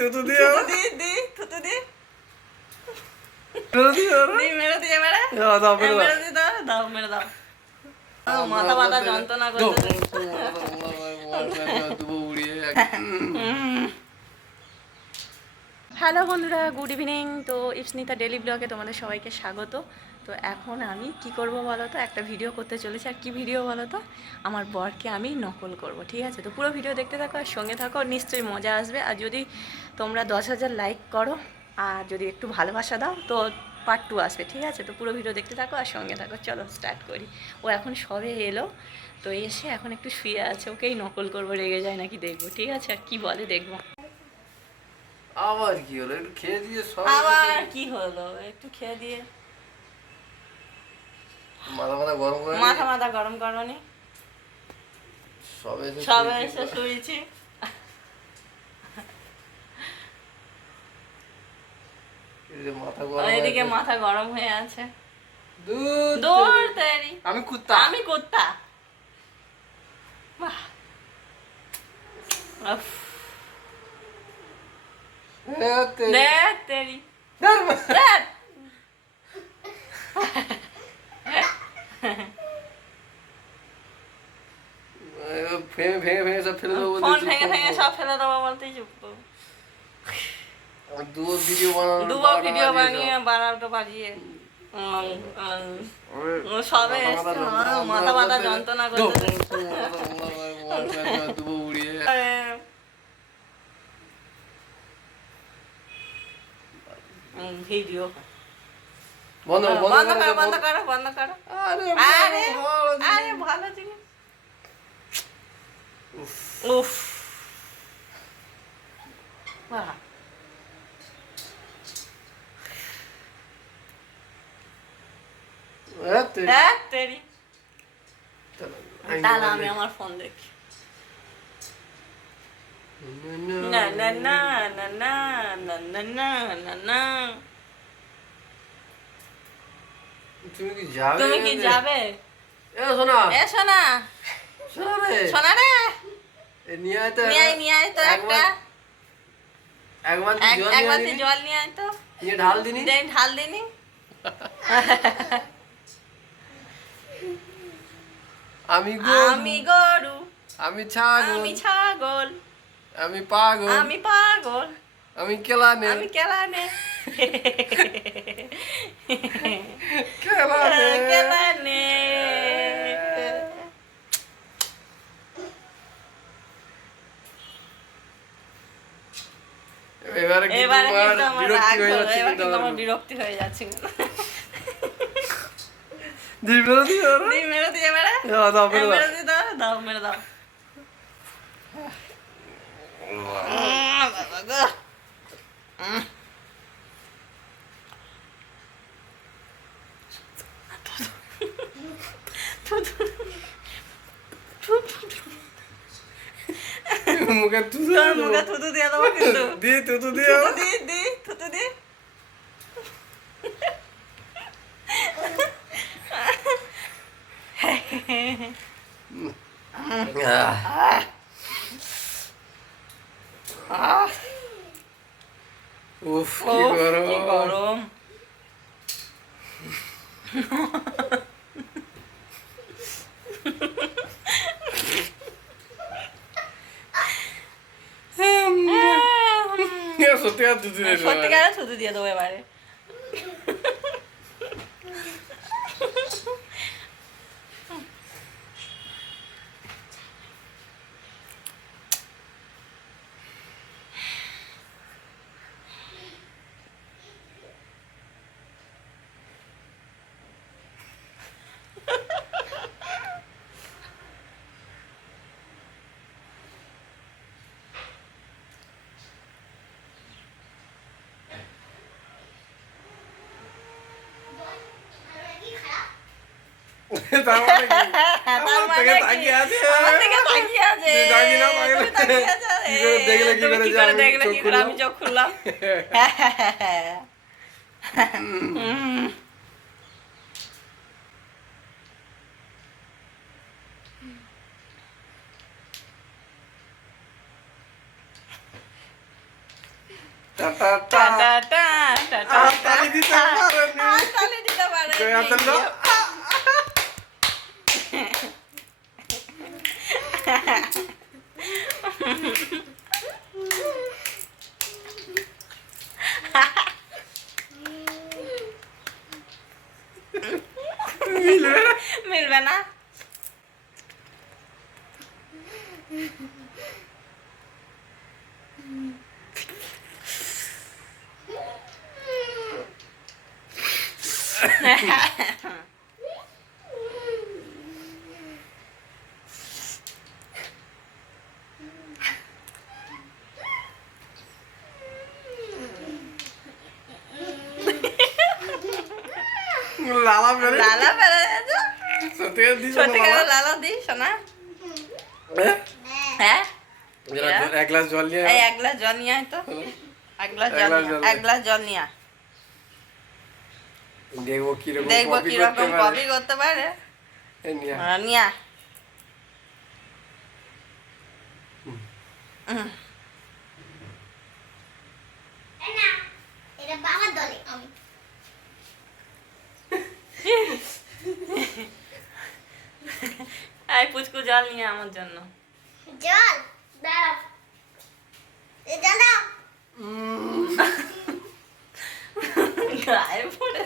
তুতু দিও থুতু দি দি থুতু দি মেরে দিও। দি মেরে দিয়ে মেরে দাও, মেরে দাও। দাও মেরে দাও মাথা মাথা যন্ত্রণা দুবো হ্যালো বন্ধুরা গুড ইভিনিং তো ইপসনিতা ডেলি ব্লগে তোমাদের সবাইকে স্বাগত তো এখন আমি কি করব বলো তো? একটা ভিডিও করতে চলেছি। আর কী ভিডিও বলো তো? আমার বরকে আমি নকল করব ঠিক আছে? তো পুরো ভিডিও দেখতে থাকো আর সঙ্গে থাকো নিশ্চয়ই মজা আসবে। আর যদি তোমরা দশ হাজার লাইক করো আর যদি একটু ভালোবাসা দাও তো পার্ট টু আসবে ঠিক আছে? তো পুরো ভিডিও দেখতে থাকো আর সঙ্গে থাকো। চলো স্টার্ট করি। ও এখন সবে এলো তো এসে এখন একটু শুয়ে আছে। ওকেই নকল করব রেগে যায় নাকি দেখব ঠিক আছে? আর কি বলে দেখব। আবার কি হলো? একটু খেয়ে দিয়ে সব আবার কি হলো? একটু খেয়ে দিয়ে। মাথা মাথা গরম করে মাথা মাথা গরম করনি। সবে এসে সবে শুয়েছি। এসে শুয়েছি। মাথা গরম এদিকে মাথা গরম হয়ে আছে। দূর তেরি। আমি কুত্তা। আমি কুত্তা। দেখ তেরি। দেখ। ভেঙে ভেঙে ভেঙে সব ফেলে দেবো ফোন ভেঙে ভেঙে সব ফেলে দেবো বলতেই চুপ ভিডিও বানানো ভিডিও বানিয়ে ভিডিও বন্ধ বন্ধ করো বন্ধ করো বন্ধ করো আরে আরে ভালো জিনিস। আরে ভালো জিনিস উফ, বাহ হ্যাঁ তাহলে আমি আমার ফোন দেখি না না না না না না না না না না তুমি কি যাবে তুমি কি যাবে? এ শোনা এসো না শোনা রে। শোনা রে। এ নিয়ে আয় তো। নিয়ে আয় নিয়ে আয় তো একটা। এক বালতি জল এক নিয়ে বালতি জল নিয়ে আয় তো। নিয়ে ঢাল দিনি। দেন ঢাল দিনি। আমি গরু। আমি গরু। আমি ছাগল। আমি ছাগল। আমি পাগল। আমি পাগল। আমি কেলানে। আমি কেলানে। Kelane. Kelane. এবারে কিন্তু বিরক্তি হয়ে যাচ্ছে দিই মেরে দিই দিই মেরে দিই এবারে দাও মেরে দাও দাও মেরে দাও moga tudo dela. Moga tudo de moga De tudo de Tudo de, de, tudo de. Uf, que gorom. Que gorom. Ha ha. সত্যি আর তুতু দিয়ে দেবো। সত্যিকারে থুতু দিয়ে দেবো এবারে আমি চোখ খুললাম টাটা টাটা টাটা দিতে পারেন দিতে পারেন কই হাতে দাও। মিলবে না লালা বেরে লালা গেছে সত্যি করে না লালা? লালা দি শোনা হ্যাঁ? হ্যাঁ এক গ্লাস জল নিয়ে এক গ্লাস জল নিয়ে আয় তো। এক গ্লাস জল। এক গ্লাস জল নিয়ে। দেখব কীরকম দেখব কপি কীরকম করতে কপি পারে করতে পারে। নিয়ে। হুম। এটা বাবার দলে আমি। পুচকু জল নিয়ে আমার জন্য। জল? দাও। গায়ে পড়ে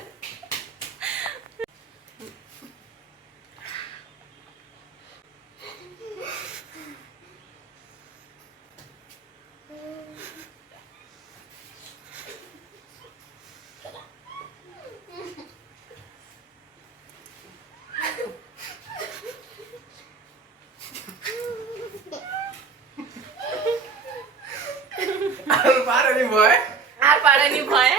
আর পারেনি ভয় আর পারেনি ভয়ে।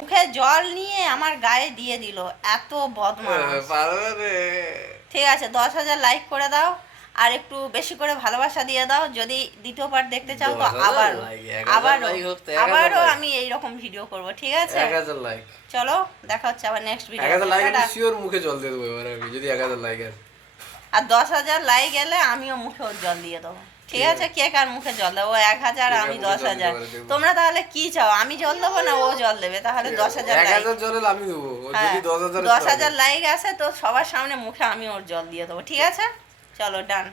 মুখে জল নিয়ে আমার গায়ে দিয়ে দিল। এত বদমাস ঠিক আছে দশ হাজার লাইক করে দাও। আর একটু বেশি করে ভালোবাসা দিয়ে দাও। যদি দ্বিতীয় পার্ট দেখতে চাও তো আবার আবারও 1000 আবারও 1000। আমি এইরকম ভিডিও করব ঠিক আছে? এক হাজার লাইক চলো দেখা হচ্ছে আবার নেক্সট এক হাজার লাইক ভিডিও শিওর মুখে জল দিয়ে দেবো এবার আমি যদি এক হাজার লাইক আছে আর দশ হাজার লাইক এলে আমিও মুখে জল দিয়ে দেবো। ঠিক আছে? কে কার মুখে জল দেবো? এক হাজার আমি দশ হাজার। তোমরা তাহলে কি চাও? আমি জল দেবো না ও জল দেবে? তাহলে হ্যাঁ যদি দশ হাজার দশ হাজার লাইক আছে তো সবার সামনে মুখে আমি ওর জল দিয়ে দেবো ঠিক আছে? চলো ডান